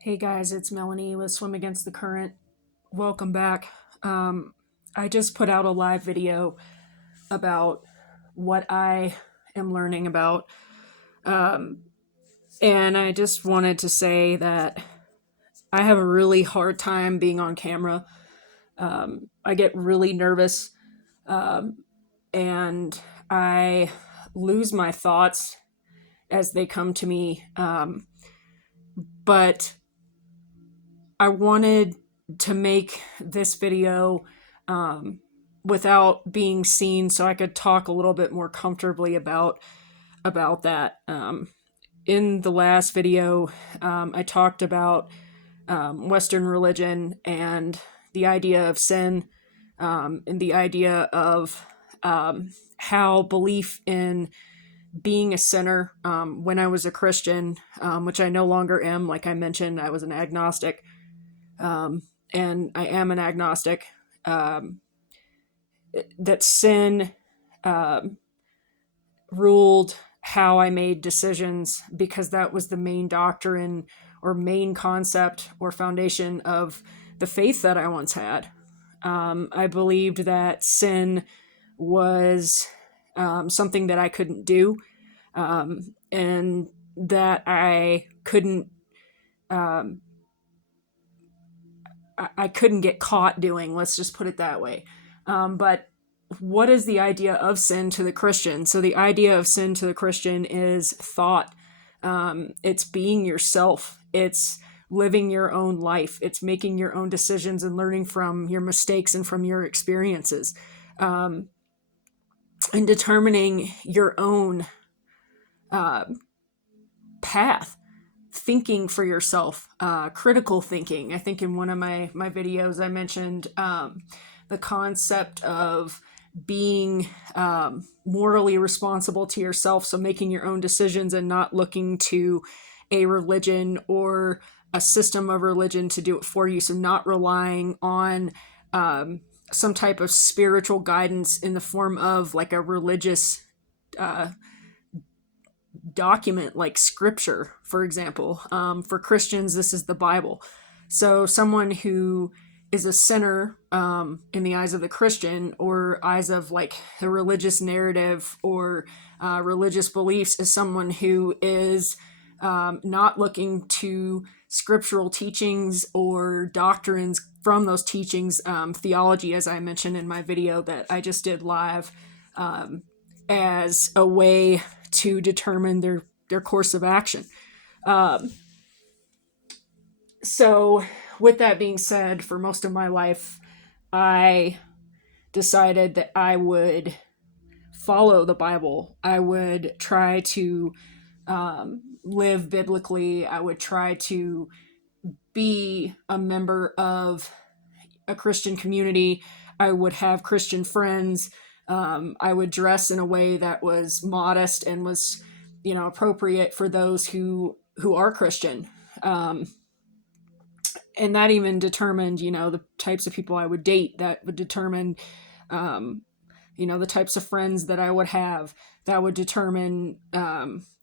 Hey guys, it's Melanie with Swim Against the Current. Welcome back. I just put out a live video about what I am learning about. Um, and I just wanted to say that I have a really hard time being on camera. I get really nervous, um, and I lose my thoughts as they come to me. But I wanted to make this video um, without being seen, so I could talk a little bit more comfortably about that. In the last video, I talked about Western religion and the idea of sin, and the idea of how belief in being a sinner, when I was a Christian, which I no longer am. Like I mentioned, I was an agnostic, um, and I am an agnostic, um, that sin um, ruled how I made decisions because that was the main doctrine or main concept or foundation of the faith that I once had. I believed that sin was something that I couldn't do, and that um, I couldn't get caught doing. Let's just put it that way. But what is the idea of sin to the Christian? So the idea of sin to the Christian is thought. It's being yourself. It's living your own life. It's making your own decisions and learning from your mistakes and from your experiences, um, and determining your own uh, path, thinking for yourself, critical thinking. I think in one of my videos I mentioned the concept of being morally responsible to yourself, so making your own decisions and not looking to a religion or a system of religion to do it for you, so not relying on um, some type of spiritual guidance in the form of like a religious uh, document like scripture, for example. For Christians, this is the Bible. So someone who is a sinner, in the eyes of the Christian or eyes of like the religious narrative or religious beliefs, is someone who is not looking to scriptural teachings or doctrines from those teachings, theology, as I mentioned in my video that I just did live, um, as a way to determine their course of action. Um, so, with that being said, for most of my life, I decided that I would follow the Bible. I would try to live biblically. I would try to be a member of a Christian community. I would have Christian friends. I would dress in a way that was modest and was, appropriate for those who are Christian. Um, and that even determined, the types of people I would date. That would determine, um, the types of friends that I would have. That would determine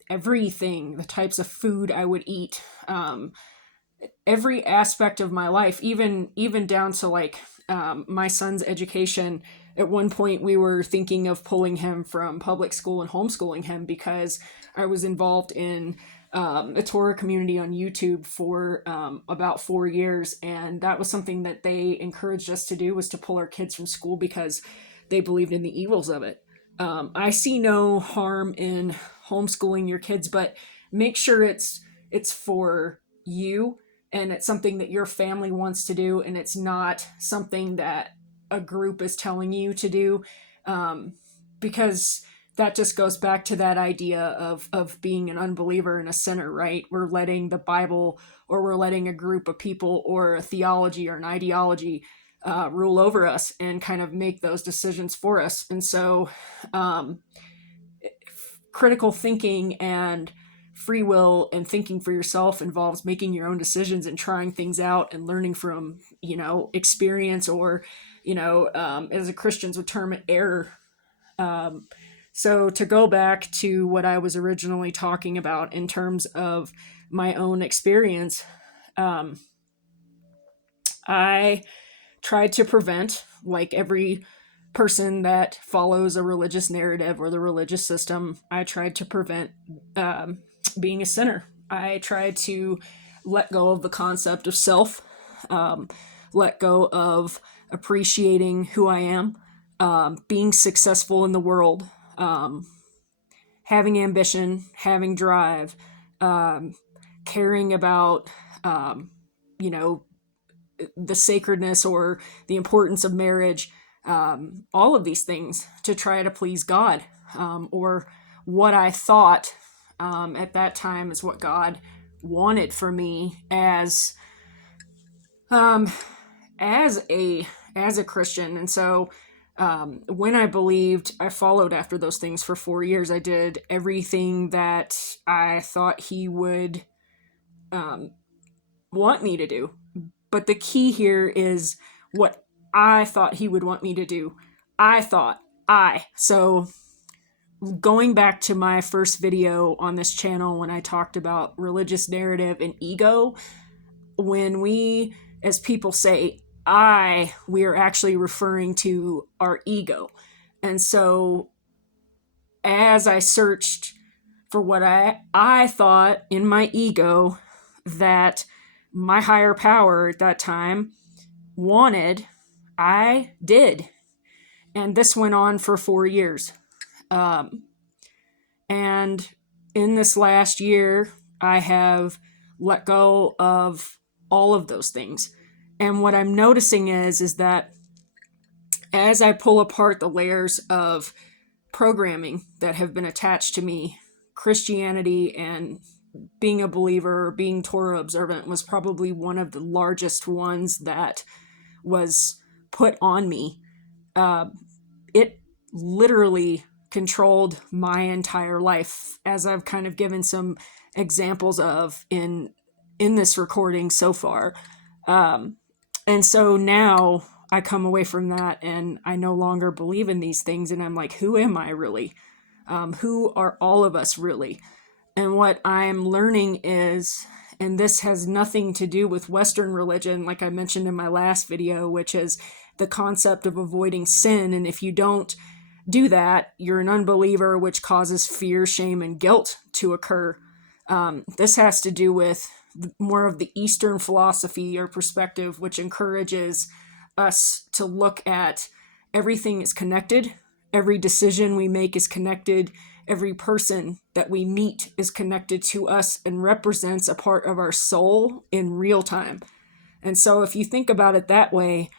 everything, the types of food I would eat, every aspect of my life, even down to like my son's education. At one point, we were thinking of pulling him from public school and homeschooling him because I was involved in a Torah community on YouTube for about 4 years, and that was something that they encouraged us to do, was to pull our kids from school because they believed in the evils of it. I see no harm in homeschooling your kids, but make sure it's for you, and it's something that your family wants to do, and it's not something that a group is telling you to do, um, because that just goes back to that idea of being an unbeliever and a sinner, right? We're letting the Bible, or we're letting a group of people or a theology or an ideology rule over us and kind of make those decisions for us. And so um, critical thinking and free will and thinking for yourself involves making your own decisions and trying things out and learning from, experience, or, as a Christians would term it, error. Um, so to go back to what I was originally talking about in terms of my own experience, Um, I tried to prevent, like every person that follows a religious narrative or the religious system, I tried to prevent being a sinner. I tried to let go of the concept of self, um, let go of appreciating who I am, being successful in the world, um, having ambition, having drive, um, caring about, um, you know, the sacredness or the importance of marriage, all of these things to try to please God, or what I thought at that time is what God wanted for me um, as a Christian. And so when I believed, I followed after those things for 4 years. I did everything that I thought He would um, want me to do. But the key here is what I thought He would want me to do. I thought, So going back to my first video on this channel when I talked about religious narrative and ego, when we, as people say, we are actually referring to our ego. And so as I searched for what I thought in my ego that my higher power at that time wanted, I did. And this went on for 4 years. And in this last year, I have let go of all of those things. And what I'm noticing is that as I pull apart the layers of programming that have been attached to me, Christianity and being a believer, being Torah observant was probably one of the largest ones that was put on me. It literally controlled my entire life, as I've kind of given some examples of in this recording so far. And so now I come away from that and I no longer believe in these things. And I'm like, who am I really? Who are all of us really? And what I'm learning is, and this has nothing to do with Western religion, like I mentioned in my last video, which is the concept of avoiding sin. And if you don't do that, you're an unbeliever, which causes fear, shame, and guilt to occur. This has to do with more of the Eastern philosophy or perspective, which encourages us to look at everything is connected. Every decision we make is connected. Every person that we meet is connected to us and represents a part of our soul in real time. And so if you think about it that way,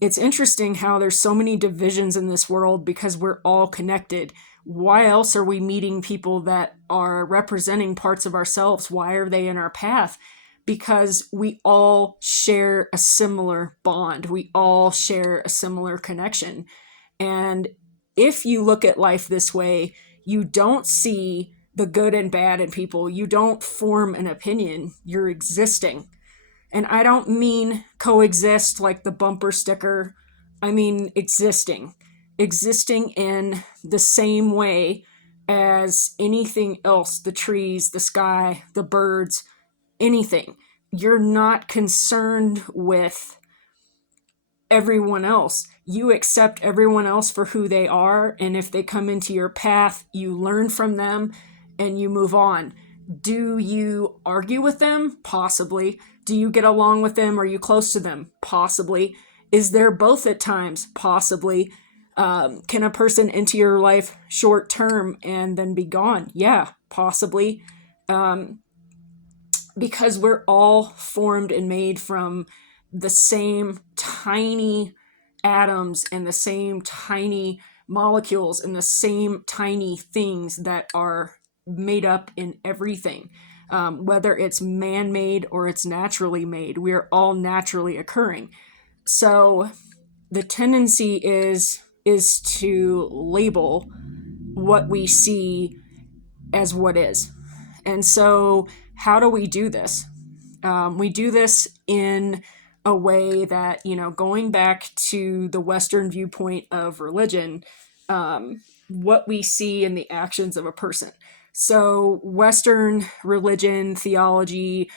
it's interesting how there's so many divisions in this world because we're all connected. Why else are we meeting people that are representing parts of ourselves? Why are they in our path? Because we all share a similar bond. We all share a similar connection. And if you look at life this way, you don't see the good and bad in people. You don't form an opinion. You're existing. And I don't mean coexist like the bumper sticker. I mean existing. Existing in the same way as anything else, the trees, the sky, the birds, anything. You're not concerned with everyone else. You accept everyone else for who they are, and if they come into your path, you learn from them and you move on. Do you argue with them? Possibly. Do you get along with them? Are you close to them? Possibly. Is there both at times? Possibly. Can a person enter your life short term and then be gone? Yeah, possibly. Because we're all formed and made from the same tiny atoms and the same tiny molecules and the same tiny things that are made up in everything. Whether it's man-made or it's naturally made, we are all naturally occurring. So the tendency is to label what we see as what is. And so how do we do this? We do this in a way that, going back to the Western viewpoint of religion, what we see in the actions of a person. So Western religion, theology,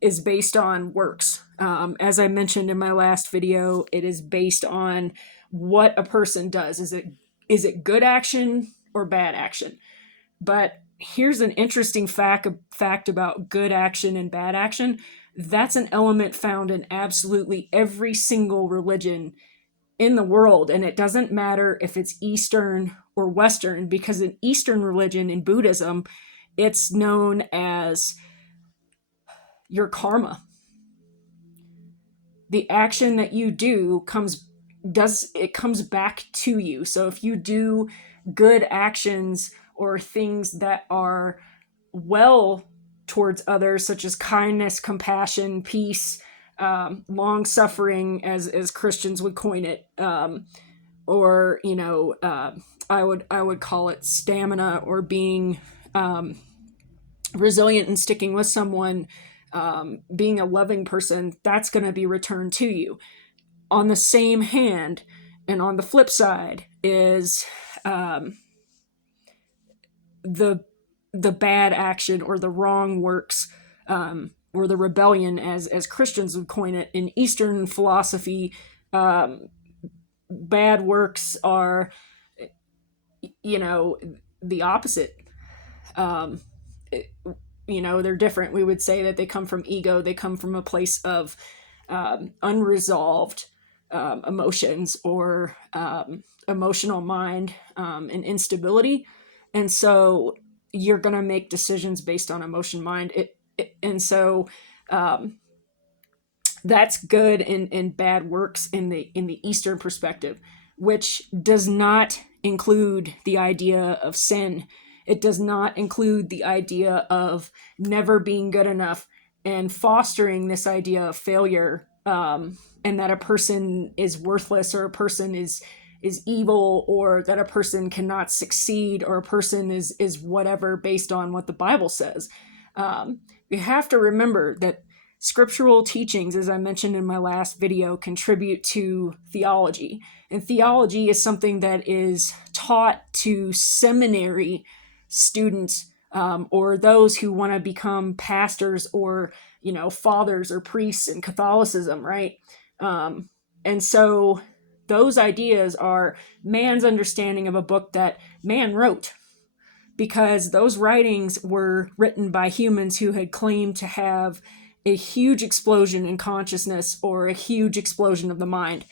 is based on works. As I mentioned in my last video, it is based on what a person does. Is it good action or bad action? But here's an interesting fact about good action and bad action. That's an element found in absolutely every single religion in the world, and it doesn't matter if it's Eastern or Western, because in Eastern religion, in Buddhism, it's known as your karma. The action that you do comes back to you. So if you do good actions or things that are well towards others, such as kindness, compassion, peace, long suffering, as Christians would coin it, or I would call it stamina, or being resilient and sticking with someone, being a loving person, that's going to be returned to you. On the same hand, and on the flip side, is the bad action or the wrong works, or the rebellion, as Christians would coin it. In Eastern philosophy, bad works are, the opposite. They're different. We would say that they come from ego. They come from a place of unresolved emotions, or emotional mind, and instability. And so you're going to make decisions based on emotion mind. And so that's good and bad works in the Eastern perspective, which does not include the idea of sin. It does not include the idea of never being good enough and fostering this idea of failure, and that a person is worthless, or a person is evil, or that a person cannot succeed, or a person is whatever, based on what the Bible says. We have to remember that scriptural teachings, as I mentioned in my last video, contribute to theology. And theology is something that is taught to seminary students, or those who want to become pastors, or fathers or priests in Catholicism, right? And so those ideas are man's understanding of a book that man wrote, because those writings were written by humans who had claimed to have a huge explosion in consciousness, or a huge explosion of the mind,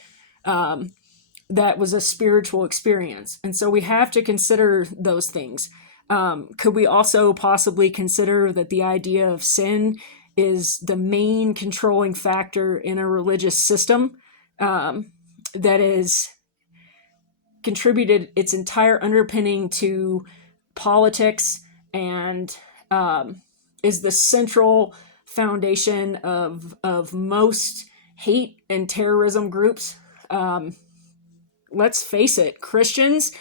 that was a spiritual experience. And so we have to consider those things. Could we also possibly consider that the idea of sin is the main controlling factor in a religious system, that is contributed its entire underpinning to politics, and is the central foundation of most hate and terrorism groups? Let's face it, Christians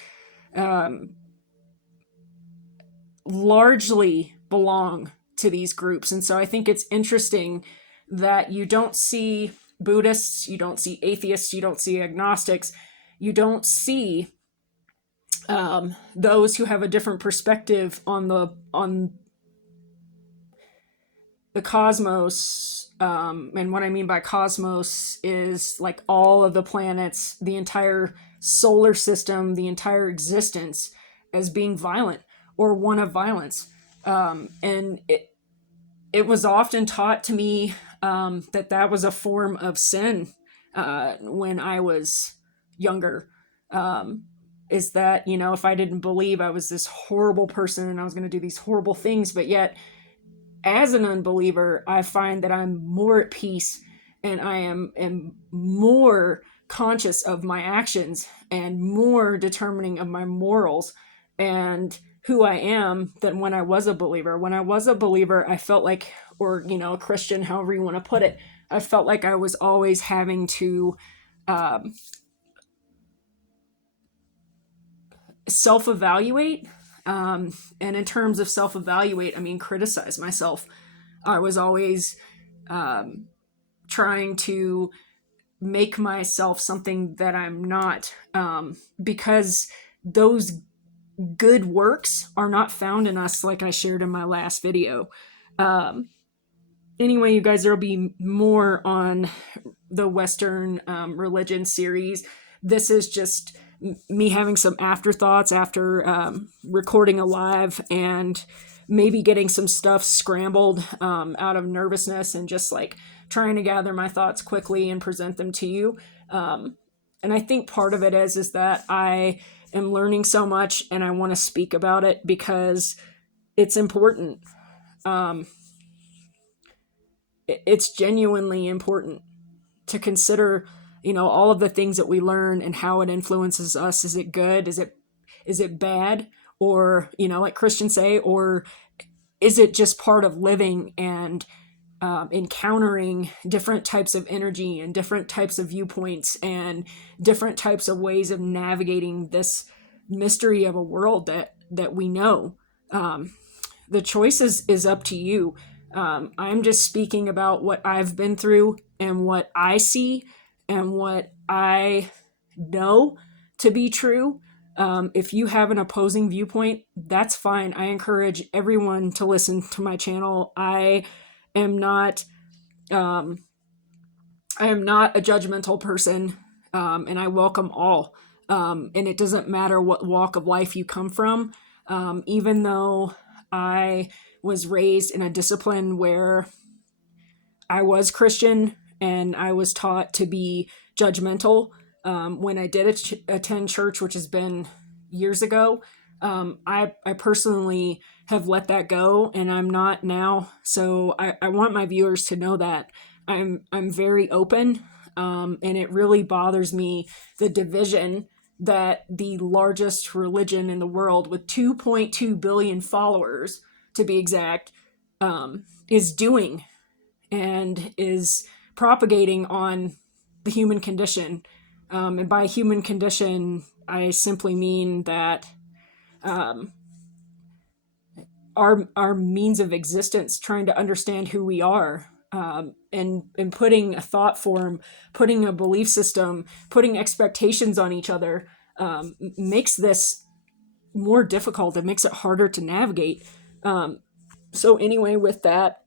largely belong to these groups. And so I think it's interesting that you don't see Buddhists, you don't see atheists, you don't see agnostics, you don't see those who have a different perspective on the cosmos. And what I mean by cosmos is like all of the planets, the entire solar system, the entire existence, as being violent, or one of violence. And it was often taught to me that was a form of sin when I was younger. Is that, if I didn't believe I was this horrible person and I was going to do these horrible things, but yet as an unbeliever, I find that I'm more at peace, and I am more conscious of my actions, and more determining of my morals and who I am, than when I was a believer. When I was a believer, I felt like, or, a Christian, however you want to put it, I felt like I was always having to self-evaluate. And in terms of self-evaluate, I mean, criticize myself. I was always trying to make myself something that I'm not, because those good works are not found in us, like I shared in my last video. anyway, you guys, there'll be more on the Western religion series. This is just me having some afterthoughts after recording a live, and maybe getting some stuff scrambled out of nervousness, and just like trying to gather my thoughts quickly and present them to you. And I think part of it is that I am learning so much, and I want to speak about it because it's important. It's genuinely important to consider, all of the things that we learn and how it influences us. Is it good? Is it bad? Or, like Christians say, or is it just part of living and encountering different types of energy and different types of viewpoints and different types of ways of navigating this mystery of a world that we know? The choice is up to you. I'm just speaking about what I've been through and what I see and what I know to be true. If you have an opposing viewpoint, that's fine. I encourage everyone to listen to my channel. I am not a judgmental person, and I welcome all. And it doesn't matter what walk of life you come from. Even though I was raised in a discipline where I was Christian and I was taught to be judgmental, when I did attend church, which has been years ago, I personally have let that go, and I'm not now. So I want my viewers to know that I'm very open, and it really bothers me, the division that the largest religion in the world, with 2.2 billion followers to be exact, is doing and is propagating on the human condition. And by human condition, I simply mean that our means of existence, trying to understand who we are, and putting a thought form, putting a belief system, putting expectations on each other, makes this more difficult. It makes it harder to navigate. So anyway, with that,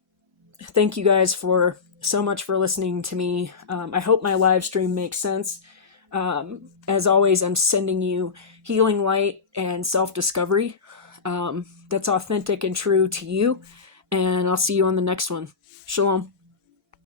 thank you guys for so much for listening to me. I hope my live stream makes sense. As always, I'm sending you healing light and self-discovery that's authentic and true to you. And I'll see you on the next one. Shalom.